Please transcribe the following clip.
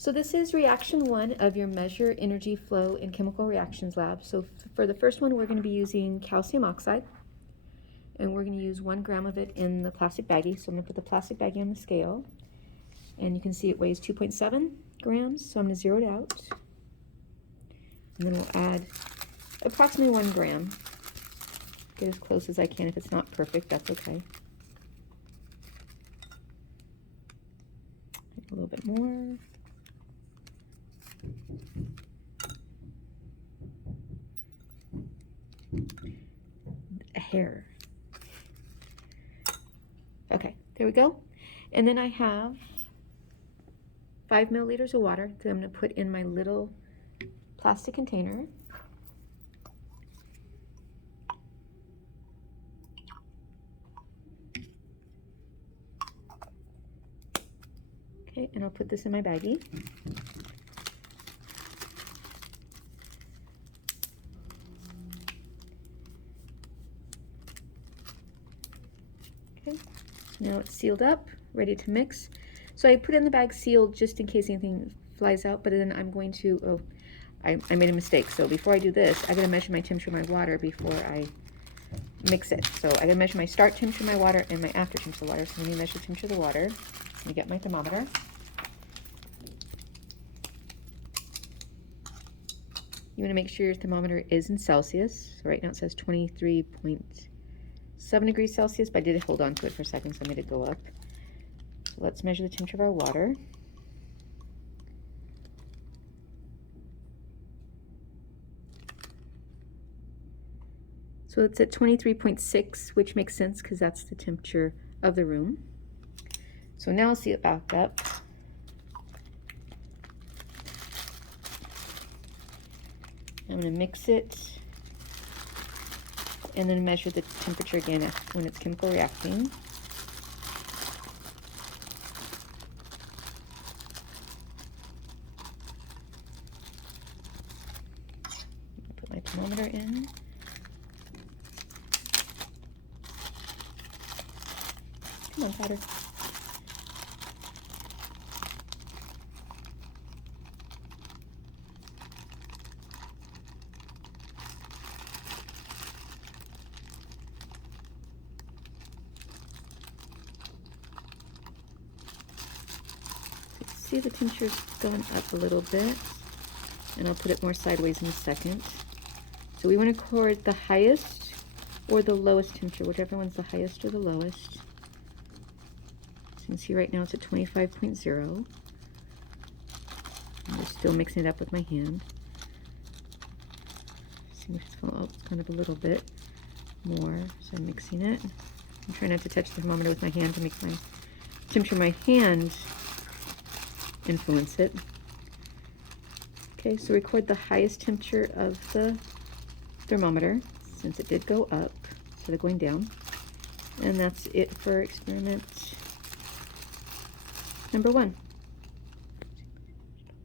So this is reaction 1 of your Measure Energy Flow in Chemical Reactions lab. So for the first one, we're going to be using calcium oxide, and we're going to use 1 gram of it in the plastic baggie. So I'm going to put the plastic baggie on the scale, and you can see it weighs 2.7 grams, so I'm going to zero it out. And then we'll add approximately 1 gram. Get as close as I can. If it's not perfect, that's okay. A little bit more. A hair. Okay, there we go. And then I have 5 milliliters of water that I'm going to put in my little plastic container. Okay, and I'll put this in my baggie. Okay, now it's sealed up, ready to mix. So I put in the bag sealed just in case anything flies out, but then I'm going to, I made a mistake. So before I do this, I gotta measure my temperature of my water before I mix it. So I gotta measure my start temperature of my water and my after temperature of the water. So let me measure the temperature of the water. Let me get my thermometer. You want to make sure your thermometer is in Celsius. So right now it says 23.7 degrees Celsius, but I did hold on to it for a second, so I made it go up. So let's measure the temperature of our water. So it's at 23.6, which makes sense because that's the temperature of the room. So now I'll see it back up. I'm going to mix it and then measure the temperature again when it's chemical reacting. Put my thermometer in. Come on, powder. See, the temperature's gone up a little bit, and I'll put it more sideways in a second. So we want to record the highest or the lowest temperature, whichever one's the highest or the lowest. So you can see right now it's at 25.0. I'm just still mixing it up with my hand. See if it's gone up a little bit more, so I'm mixing it. I'm trying not to touch the thermometer with my hand to make my temperature of my hand influence it. Okay, so record the highest temperature of the thermometer since it did go up instead of going down. And that's it for experiment number 1.